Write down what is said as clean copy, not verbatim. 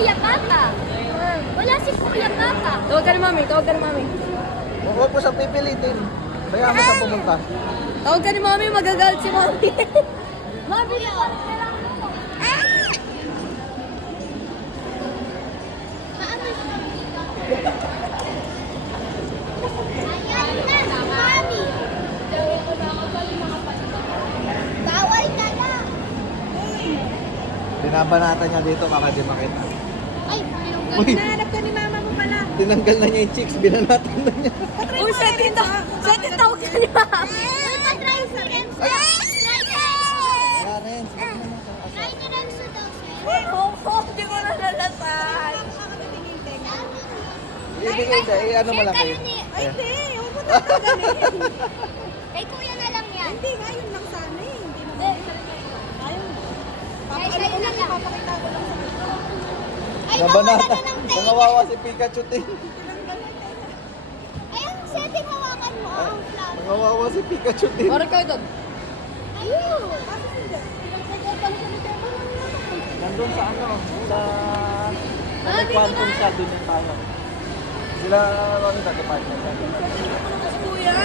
Kuya Papa. Wala si Kuya Papa. Tawag ka ni Mami, tawag ka ni Mami. Huwag mo siya pipilitin. Bayaan mo siya pumunta. Tawag ka ni Mami, magagalit si Mami. Mami, lang mo. Ayan na, Mami. Bawal ka na. Binabanatan niya dito baka di makita. Ay, Uy, Hinahanap ka ni Mama mo pala. tinanggal na niya yung chicks. Binanatan na niya. Uy, setin tawag ka ni Mami. patry si Renzo. Wala na yan. Try ni Renzo daw. Oo, hindi ko na nalasan. Ibigay siya. Eh, ano malaki? Ay, hindi. Huwag mo tatanggalin. Kay Kuya na lang yan. Hindi nga, yun lang sana eh. Hindi mo. Ayaw. Kay sa'yo na lang. Papakita ko lang sa kanya. Ay, nawala Nabanatan. na ng tape. Nangawawa si Pikachu din. Ay, ang setting hawakan mo. Ang flat. Nangawawa si Pikachu din. Parang kayo doon. Ayun. Nandun sa ano, sa quantum siya, dun yung tayo. Sila, ano, nagkapartner siya. Kuya.